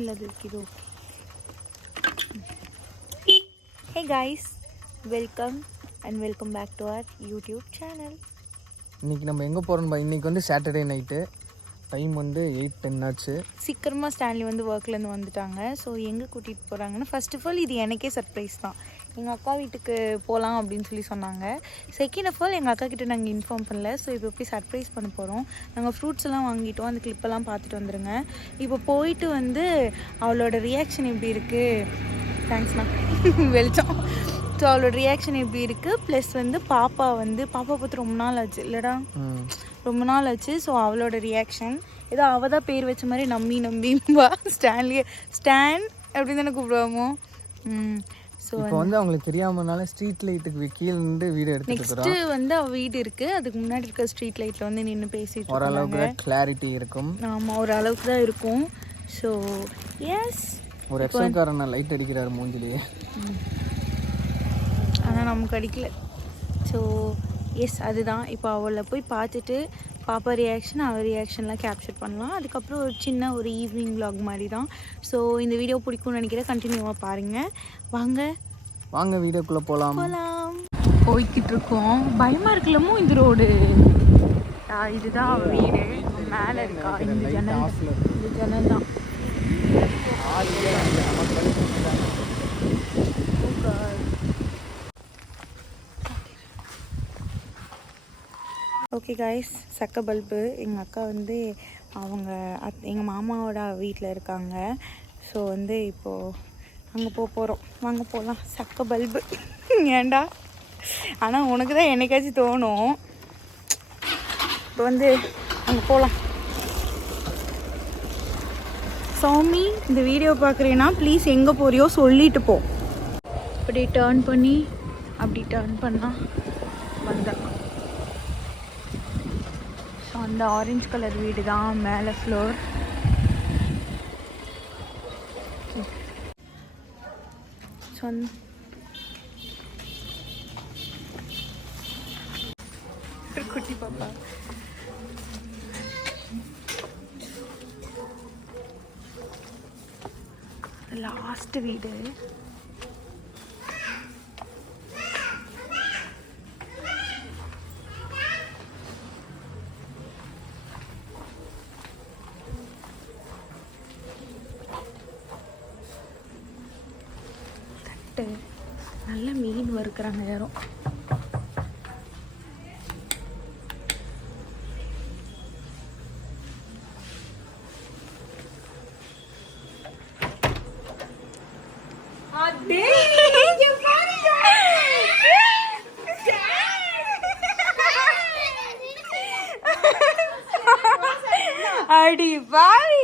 Hey guys, welcome and welcome back to our YouTube channel. இன்றைக்கி நம்ம எங்கே போகிறோம்? இன்றைக்கி வந்து சாட்டர்டே நைட்டு, டைம் வந்து 8:10 ஆச்சு. சீக்கிரமாக ஸ்டான்லி வந்து ஒர்க்லேருந்து வந்துட்டாங்க. ஸோ எங்கே கூட்டிகிட்டு போகிறாங்கன்னா, ஃபர்ஸ்ட் ஆஃப் ஆல் இது எனக்கே சர்ப்ரைஸ் தான். எங்கள் அக்கா வீட்டுக்கு போகலாம் அப்படின்னு சொல்லி சொன்னாங்க. செகண்ட் ஆஃப் ஆல் எங்கள் அக்கா கிட்டே நாங்கள் இன்ஃபார்ம் பண்ணல. ஸோ இப்போ போய் சர்ப்ரைஸ் பண்ண போகிறோம். நாங்கள் ஃப்ரூட்ஸ் எல்லாம் வாங்கிட்டோம். அந்த கிளிப்பெல்லாம் பார்த்துட்டு வந்துடுங்க. இப்போ போயிட்டு வந்து அவளோட ரியாக்ஷன் எப்படி இருக்குது, தேங்க்ஸ்ண்ணா வெளிச்சம். ஸோ அவளோட ரியாக்ஷன் எப்படி இருக்குது, ப்ளஸ் வந்து பாப்பா பார்த்து ரொம்ப நாள் ஆச்சு இல்லைடா, ரொம்ப நாள் ஆச்சு. ஸோ அவளோட ரியாக்ஷன் ஏதோ அவள் தான் பேர் வச்ச மாதிரி நம்பின்பா. ஸ்டான் அப்படின்னு தானே கூப்பிடுவோமோ. ஸோ இப்போ வந்து அவங்களுக்கு தெரியாமனால ஸ்ட்ரீட் லைட்டுக்கு கீழே இருந்து வீடியோ எடுத்துட்டு நெக்ஸ்ட்டு வந்து அவள் வீடு இருக்குது, அதுக்கு முன்னாடி இருக்க ஸ்ட்ரீட் லைட்டில் வந்து நின்று பேசிட்டு ஓரளவுக்கு கிளாரிட்டி இருக்கும். ஆமாம், ஒரு அளவுக்கு தான் இருக்கும். ஸோ எஸ், ஒரு எக்ஸல்காரன் லைட் அடிக்கிறாரு மூஞ்சிலேயே, ஆனால் நமக்கு அடிக்கல. ஸோ எஸ், அதுதான். இப்போ அவளை போய் பார்த்துட்டு பாப்பா ரியாக்ஷன், அவள் ரியாக்ஷன்லாம் கேப்சர் பண்ணலாம். அதுக்கப்புறம் ஒரு சின்ன ஒரு ஈவினிங் விலாக் மாதிரி தான். ஸோ இந்த வீடியோ பிடிக்கும்னு நினைக்கிறேன். கண்டினியூவாக பாருங்கள். வாங்க வீடியோக்குள்ளே போகலாம். போய்கிட்டு இருக்கோம். பயமாக இருக்கலாமோ இந்த ரோடு. இதுதான் அவள் வீடு. மேலே இருக்கா இந்த ஜன்னல் தான். ஓகே காய்ஸ், சக்க பல்பு எங்கள் அக்கா வந்து அவங்க எங்கள் மாமாவோட வீட்டில் இருக்காங்க. ஸோ வந்து இப்போது அங்கே போகிறோம். வாங்க போகலாம். சக்க பல்பு ஏண்டா, ஆனால் உனக்கு தான் என்னைக்காச்சும் தோணும். இப்போ வந்து அங்கே போகலாம். சாமி, இந்த வீடியோ பார்க்குறேன்னா ப்ளீஸ் எங்கே போறியோ சொல்லிட்டு போ. இப்படி டேர்ன் பண்ணி அப்படி டேர்ன் பண்ணால் வந்தேன். ஸோ அந்த ஆரஞ்சு கலர் வீடு தான் மேலே ஃப்ளோர். ஸோ குட்டி பாப்பா லாஸ்ட் வீடு. நல்ல மீன் வறுக்கிறாங்க யாரும். அடி பாவி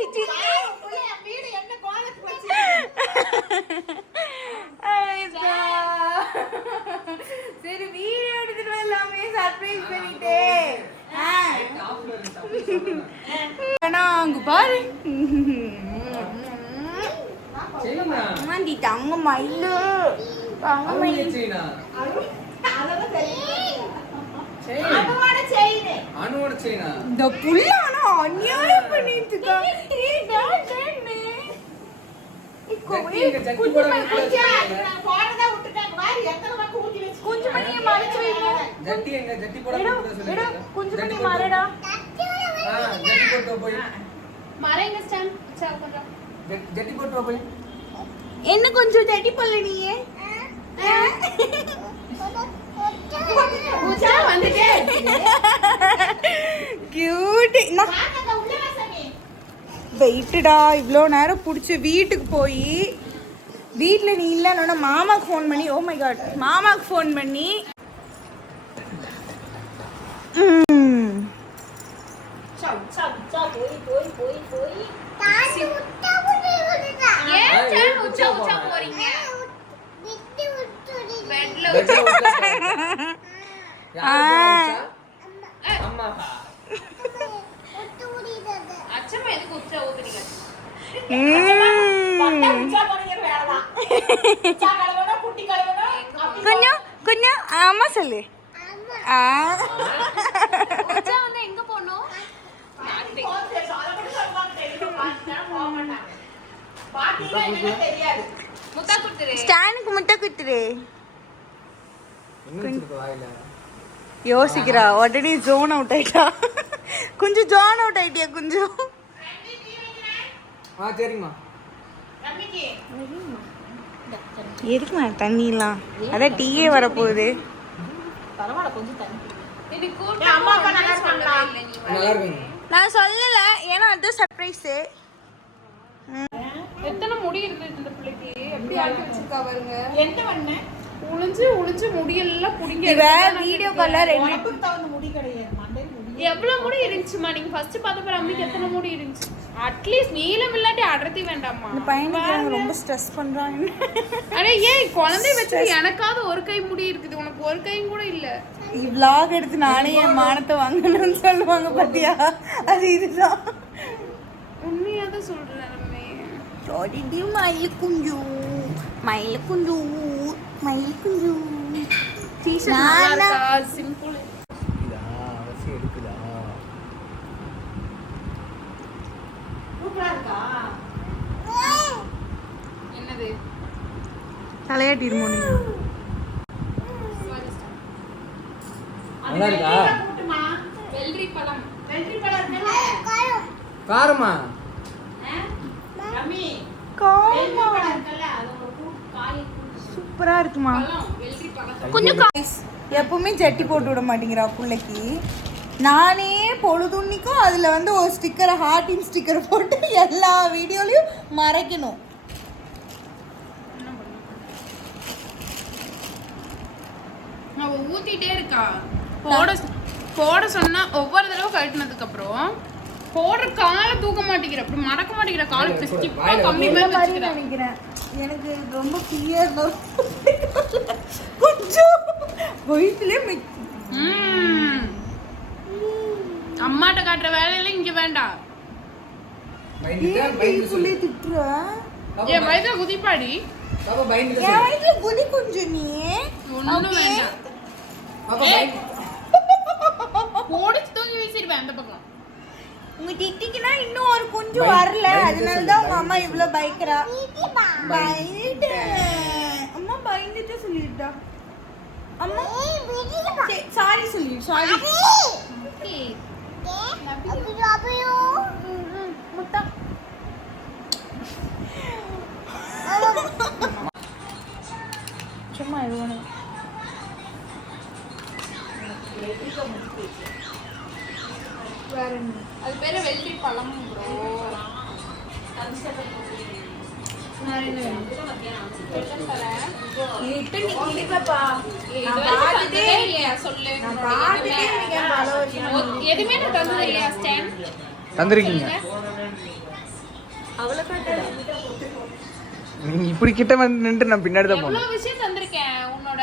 சரி, வீடியோ எடுத்துட்டு எல்லாமே சர்ப்ரைஸ் பண்ணிட்டே. அங்க பாரு தங்க மயிலு, தங்க மயில். இந்த புள்ள ஆனா அநியாயம் பண்ணிட்டு இருக்கா. கொஞ்சம் மணியை மறைச்சு வைங்க. கொஞ்சம் மணி மறைடா. என்ன கொஞ்சம் ஜட்டி போடல நீயே. கியூட். வெயிட்டுடா, இவ்வளோ நேரம் பிடிச்சி வீட்டுக்கு போய் வீட்டில் நீ இல்லைன்னா மாமாவுக்கு ஃபோன் பண்ணி, ஓ மை காட், மாமாவுக்கு ஃபோன் பண்ணி கொஞ்சம் கொஞ்சம் ஆமா சொல்லு. எங்க போனோம்? ஸ்டானுக்கு முட்டை குத்துரு. என்ன வச்சிருக்க வாயில? யோசிக்கிறா உடனே ஜோன் அவுட் ஆயிட்டா. கொஞ்சம் ஜோன் அவுட் ஆயிட்டியா கொஞ்சம். சரிங்கம்மா. எதுக்குமா தண்ணிலாம்? அதான் டீயே வரப்போகுது. நல்லா இருக்குங்க. நான் சொல்லல, ஏன்னா அது சர்ப்ரைஸ். எத்தனை முடி இருக்கு இந்த பிள்ளைக்கு? எப்படி அழுத்தி வச்சிருக்கா பாருங்க. என்ன பண்ண? உளிஞ்சு உளிஞ்சு முடியெல்லாம் புடிங்க. வீடியோ கால்ல ரெண்டு தவந்த முடி கிடையாது. மண்டை முடி எவ்வளவு முடி இருந்துச்சுமா? நீங்க ஃபர்ஸ்ட் பார்த்தப்ப அம்மிக்கு எத்தனை முடி இருந்துச்சு? அட்லீஸ்ட் நீளம் இல்லாட்டி அடர்த்தி வேண்டாமா? இந்த பையனுக்கு ரொம்ப ஸ்ட்ரெஸ் பண்றாங்க. அட ஏய் குழந்தை வச்சு எனக்காவது ஒரு கை முடி இருக்குது, உனக்கு ஒரு கையும் கூட இல்ல. vlog எடுத்து நானே என் மானத்தை வாங்கணும்னு சொல்லுவாங்க பாத்தியா? அது இதுதான். உண்மையா தான் சொல்றேன். ஜோடி மயில் குஞ்சு மயில் குஞ்சு மயில் குஞ்சு. டீஷர்ட் நல்லா இருக்கா? சிம்பிள். இதா அவசியம் இருக்குதா? சூப்பரா இருக்கா? என்னது? தலையாட்டிருமோ நீ? நல்லா இருக்கா? வெள்ளரி பழம். வெள்ளரி பழம் இருக்குல்ல? காரமா? அம்மி காமா இருக்குல்ல, அதோட பூ காய் சூப்பரா இருக்குமா? பழம் வெள்ளரி பழம். கொஞ்சம் எப்பவுமே ஜட்டி போட்டு விட மாட்டேங்கிறா பிள்ளைக்கு. நானே பொழுதுன்னிக்கும் அதில் வந்து ஒரு ஸ்டிக்கரை ஹார்ட்டின் ஸ்டிக்கர் போட்டு எல்லா வீடியோலையும் மறைக்கணும். அவ ஊத்திட்டே இருக்கா. போட சொன்னா ஒவ்வொரு தடவை கழட்டினதுக்கு அப்புறம் போடுற காலை தூக்க மாட்டேங்கிற, அப்படி மடக்க மாட்டேங்கிற. கால் ஸ்டிப்பா கம்மி மாதிரி நினைக்கிறேன். எனக்கு ரொம்ப கிளியர் கொஞ்சம் வயிற்றுலேயே அம்மாட்ட காட்டுற வேலையில இங்க வேண்டாம். திட்டுறேன். என் வயதுல குதிப்பாடி. என் வயிற்றுல குதி கொஞ்சம் நீ ஒண்ணும் வேண்டாம். போடிச்சு தூக்கி வீசிடுவேன் அந்த பக்கம். உங்க டிட்டிக்குனா இன்னும் ஒரு கொஞ்சம் வரல, அதனால தான் உங்க அம்மா இவ்வளவு பயக்கறா. பயந்துட்டு அம்மா பயந்துட்டு சொல்லிட்டா. அம்மா சாரி சொல்லி சாரி. ஓகே முட்டா சும்மா இது ஒன்று வேற என்ன? அது பேரு வெள்ளரி பழம் ப்ரோ. தந்திருக்கீங்க. நீங்க இப்படி கிட்ட வந்து நின்று நான் பின்னாடி தான் போனேன். எவ்வளவு விஷயம் தந்திருக்கேன். உன்னோட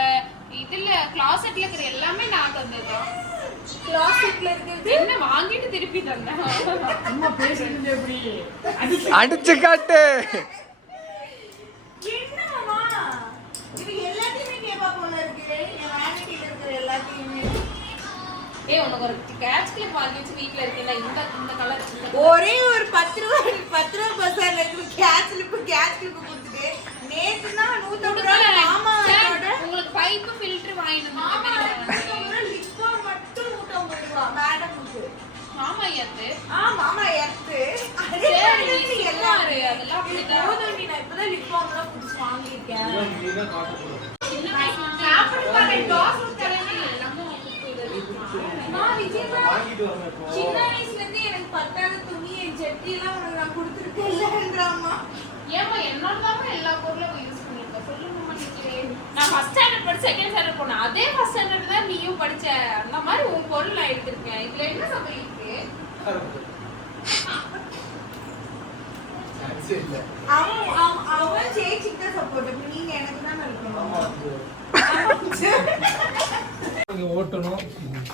இதுல கிளாசெட்ல இருக்கிற எல்லாமே நான் தந்தேன். கிளாசெட்ல இருக்கிறது என்ன வாங்கிட்டு திருப்பி தந்தேன். அம்மா பேசுறது எப்படி அடிச்சு காட்டு. என்னம்மா இது எல்லாத்தையுமே கேப்பா போல இருக்கு. என் வேனிட்டில இருக்கிற எல்லாத்தையுமே. உனக்கு ஒரு கேட்ச் கிளிப் வாங்கி வச்சு வீட்ல இருக்கேன்ல, இந்த கலர் ஒரே ஒரு 10 ரூபா பசார்ல இருக்கிற கேட்ச் கிளிப் கொடுத்துட்டு நேத்து தான் 150 ரூபாய் மாமா உங்களுக்கு பைப் ஃபில்டர் வாங்கிட்டு வந்தேன். லிப் பாம் மட்டும் 150 ரூபாய் மேடம்க்கு. மாமா ஏத்து. மாமா ஏத்து. சரி எல்லாரும் அதெல்லாம் அப்படிதான். போதும், நான் இப்பதான் லிப் பாம்லாம் புதுசு வாங்கியிருக்கேன். சின்ன வயசுல இருந்து எனக்கு பத்தாத துணி என் செட்டியெல்லாம் உனக்கு நான் கொடுத்துருக்கேன்லன்றாமா. ஏமா என்னோடதாம எல்லா பொருளும் யூஸ் பண்ணிருக்க சொல்லுங்கம்மா. நான் ஃபர்ஸ்ட் ஸ்டாண்டர்ட் படிச்சு செகண்ட் ஸ்டாண்டர்ட் போனேன். அதே ஃபர்ஸ்ட் ஸ்டாண்டர்ட் தான் நீயும் படிச்ச. அந்த மாதிரி உன் பொருள் நான் எடுத்திருக்கேன். இதுல என்ன சபரி இருக்கு? அவன் சேச்சிக்கு தான் சப்போர்ட். நீங்க எனக்கு தான் இருக்கணும். ஓட்டணும்.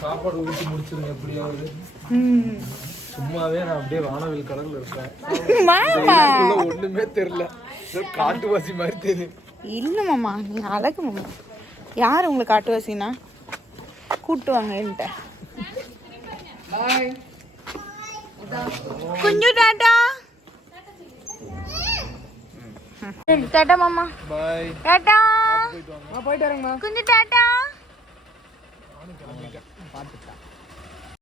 சாப்பாடு ஊற்றி முடிச்சிருங்க எப்படியாவது. சும்மாவே நான் அப்படியே வானவில் கடல்ல இருப்பேன். ஒண்ணுமே தெரியல. காட்டுவாசி மாதிரி தெரியும். இல்லை மாமா, நீ அழகு மாமா. யார் உங்களுக்கு காட்டுவாசினா கூட்டுவாங்க என்கிட்ட. குஞ்சு டாட்டா. டாட்டா மாமா. பாய். டாட்டா. போயிட்டு வரேங்கம்மா. குஞ்சு டாட்டா. பார்த்துட்டா